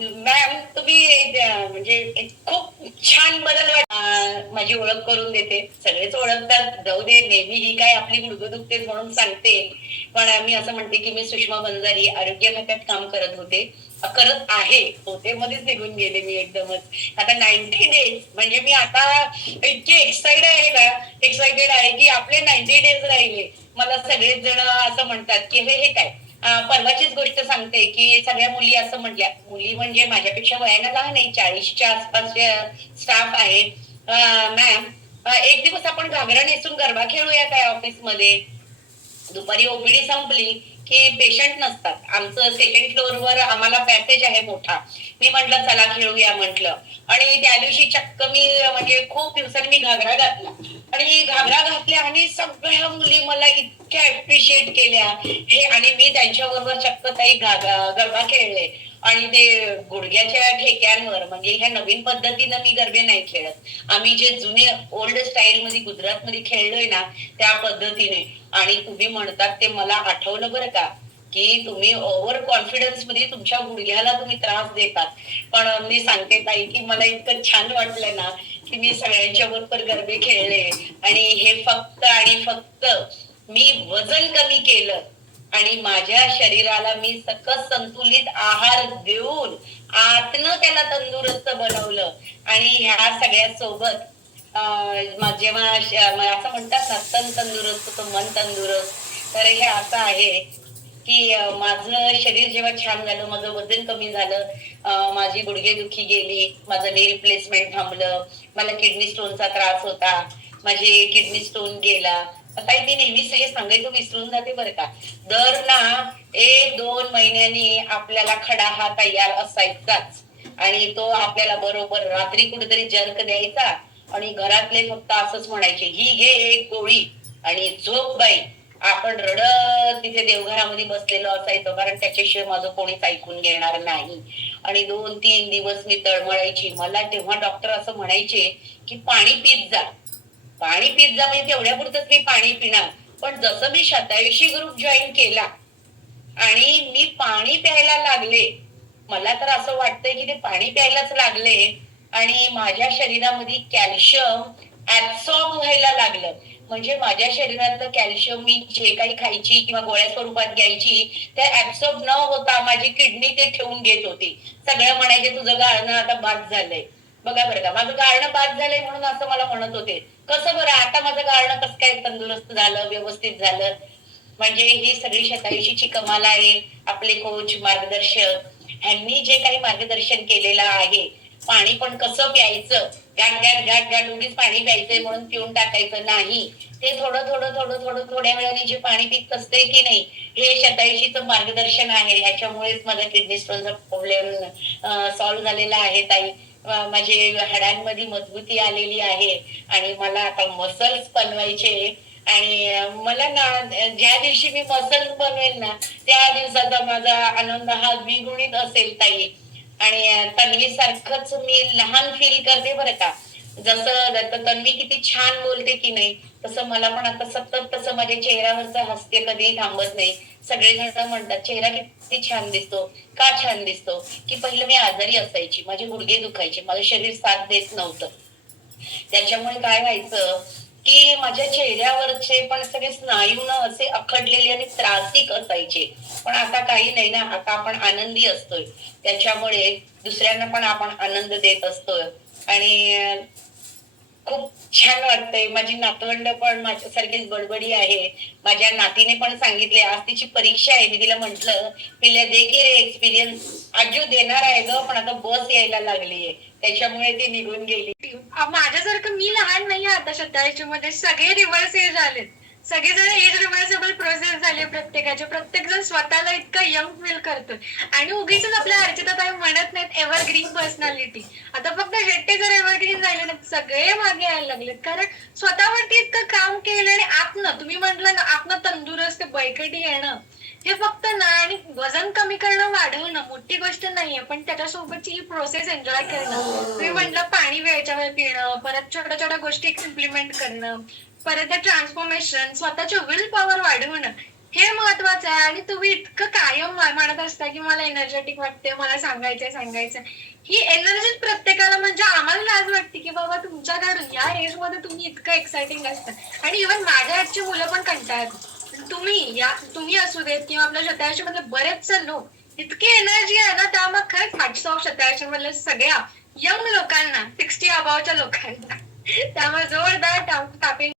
Ma'am तुम्ही म्हणजे खूप छान बदल वाट- माझी ओळख करून देते. सगळेच ओळखतात. जाऊ दे नेहमी ही काय आपली गुडघ दुखते म्हणून सांगते. पण मी असं म्हणते की मी सुषमा बंजारी आरोग्य खात्यात काम करत होते. करत आहे. होते मध्येच निघून गेले मी एकदमच. आता नाईन्टी डेज म्हणजे मी आता इतकी एक्साइटेड आहे ना एक्साइटेड आहे की आपले नाईन्टी डेज राहिले. मला सगळेच जण असं म्हणतात की हे हे काय? परवाचीच गोष्ट सांगते की सगळ्या मुली असं म्हटल्या मुली म्हणजे माझ्यापेक्षा वयानं लहान आहे चाळीसच्या आसपास स्टाफ आहे. मॅम एक दिवस आपण घागरा नेसून गरबा खेळूया काय ऑफिसमध्ये दुपारी ओपीडी संपली की पेशंट नसतात. आमचं सेकंड फ्लोअरवर आम्हाला पॅसेज आहे मोठा. मी म्हंटल चला खेळूया म्हटलं. आणि त्या दिवशी चक्क मी म्हणजे खूप दिवसांनी मी घागरा घातला. आणि घागरा घातल्या आणि सगळ्या मुली मला इतक्या अप्रिशिएट केल्या. हे आणि मी त्यांच्याबरोबर चक्क काही गरबा खेळले. आणि ते गुडघ्याच्या ठेक्यांवर म्हणजे ह्या नवीन पद्धतीनं मी गरबे नाही खेळत. आम्ही जे जुने ओल्ड स्टाईल मध्ये गुजरात मध्ये खेळलोय ना त्या पद्धतीने. आणि तुम्ही म्हणतात ते मला आठवलं बरं का? की तुम्ही ओव्हर कॉन्फिडन्समध्ये तुमच्या गुडघ्याला तुम्ही त्रास देतात. पण मी सांगते ताई की मला इतकं छान वाटलं ना की मी सगळ्यांच्या बरोबर गरबे खेळले. आणि हे फक्त आणि फक्त मी वजन कमी केलं. आणि माझ्या शरीराला मी सकस संतुलित आहार देऊन आतनं त्याला तंदुरुस्त बनवलं. आणि ह्या सगळ्या सोबत जेव्हा असं म्हणतात ना तन तंदुरुस्त तो मन तंदुरुस्त. तर हे असं आहे. की माझं शरीर जेव्हा छान झालं माझं वजन कमी झालं माझी माझी गुडघेदुखी गेली माझं नी रिप्लेसमेंट थांबलं मला किडनी स्टोनचा त्रास होता माझे किडनी स्टोन गेला. काही मी नेहमीच हे सांगायचं विसरून जाते बरं का. दर ना एक दोन महिन्यांनी आपल्याला खडा हा तयार असायचाच. आणि तो आपल्याला बरोबर रात्री कुठेतरी जर्क द्यायचा आणि घरातले फक्त असंच म्हणायचे ही घे एक गोळी आणि झोप बाई. आपण रडत तिथे देवघरामध्ये बसलेलो असायचो कारण त्याच्याशिवाय माझं कोणीच ऐकून घेणार नाही. आणि दोन तीन दिवस मी तळमळायची. मला तेव्हा डॉक्टर असं म्हणायचे की पाणी पीत जा. पाणी पीत जा म्हणजे तेवढ्यापुरतच मी पाणी पिणार. पण जसं मी शतायुषी ग्रुप जॉईन केला आणि मी पाणी प्यायला लागले मला तर असं वाटतंय की ते पाणी प्यायलाच लागले आणि माझ्या शरीरामध्ये कॅल्शियम ऍब्सॉर्ब व्हायला लागलं. म्हणजे माझ्या शरीरातलं कॅल्शियम मी जे काही खायची किंवा गोळ्या स्वरूपात घ्यायची त्या ऍब्सॉर्ब न होता माझी किडनी ते ठेवून घेत होती. सगळं म्हणायचे तुझं गाळणं आता बाद झालंय. बघा बरं का माझं गाळणं बाद झालंय म्हणून असं मला म्हणत होते. कसं बरं आता माझं गाळणं कसं काय तंदुरुस्त झालं व्यवस्थित झालं? म्हणजे ही सगळी शतायुषीची कमाल आहे आपले कोच मार्गदर्शक ह्यांनी जे काही मार्गदर्शन केलेलं आहे पाणी पण कसं प्यायचं? घाट घाट घाट घाट उगीच पाणी प्यायचंय म्हणून पिऊन टाकायचं नाही. ते थोडं थोडं थोडं थोडं थोड्या वेळाने जे पाणी पित असते की नाही हे शतायुषीचं मार्गदर्शन आहे. याच्यामुळेच माझा किडनी स्टोनचा प्रॉब्लेम सॉल्व्ह झालेला आहे ताई. माझे हाडांमध्ये मजबूती आलेली आहे आणि मला आता मसल्स बनवायचे आणि मला ना ज्या दिवशी मी मसल्स बनवेल ना त्या दिवसाचा माझा आनंद हा द्विगुणित असेल ताई. आणि तन्वी सारखंच मी लहान फील करते बरं का. जसं जसं तन्वी किती छान बोलते की नाही तसं मला पण आता सतत तसं माझ्या चेहऱ्यावरचं हास्य कधीही थांबत नाही. सगळेजण म्हणतात चेहरा किती छान दिसतो का छान दिसतो? की पहिलं मी आजारी असायची माझे गुडघे दुखायचे माझं शरीर साथ देत नव्हतं. त्याच्यामुळे काय व्हायचं की माझ्या चेहऱ्यावरचे पण सगळे स्नायू ना असे अखडलेले आणि त्रासिक असायचे. पण आता काही नाही ना आता आपण आनंदी असतोय. त्याच्यामुळे दुसऱ्यांना पण आपण आनंद देत असतोय. आणि खूप छान वाटतंय. माझी नातवंड पण माझ्यासारखीच बडबडी आहे. माझ्या नातीने पण सांगितले आज तिची परीक्षा आहे. मी तिला म्हंटल पिल्या दे की रे एक्सपिरियन्स आजू देणार आहे ग पण आता बस यायला लागलीये. त्याच्यामुळे ती निघून गेली. माझ्यासारखं मी लहान आता सत्तावीसच्या मध्ये सगळे रिव्हर्स एज आलेत. सगळेजण एज रिव्हर्सेबल प्रोसेस झाले प्रत्येकाचे. प्रत्येक जण स्वतःला इतकं यंग फील करतोय. आणि उगीच आपल्या अर्चिता ताई म्हणत नाहीत एव्हरग्रीन पर्सनॅलिटी आता फक्त हेट्टे जर एव्हरग्रीन झाले ना सगळे मागे यायला लागलेत. कारण स्वतःवरती इतकं काम केलं आणि आतनं तुम्ही म्हटलं ना आतनं तंदुरुस्त बैकटी येणं. हे फक्त ना आणि वजन कमी करणं वाढवणं मोठी गोष्ट नाहीये पण त्याच्यासोबतची ही प्रोसेस एन्जॉय करणं. तुम्ही म्हटलं पाणी वेळच्या वेळ पिणं परत छोट्या छोट्या गोष्टी इम्प्लिमेंट करणं परत ट्रान्सफॉर्मेशन स्वतःची विल पॉवर वाढवणं हे महत्वाचं आहे. आणि तुम्ही इतकं कायम म्हणत असता की मला एनर्जेटिक वाटते मला सांगायचंय सांगायचंय. ही एनर्जी प्रत्येकाला म्हणजे आम्हाला लाज वाटते की बाबा तुमच्याकडून या एजमध्ये तुम्ही इतकं एक्साइटिंग असतं. आणि इव्हन माझ्या आजची मुलं पण कंटाळत तुम्ही या तुम्ही असू देत किंवा आपल्या शतायुष्य मधले बरेचसे लोक इतकी एनर्जी आहे ना त्या मग खरंच हॅट्स ऑफ शतायुषी मधल्या सगळ्या यंग लोकांना सिक्स्टी अबावच्या लोकांना त्यामुळे जोरदार टापिंग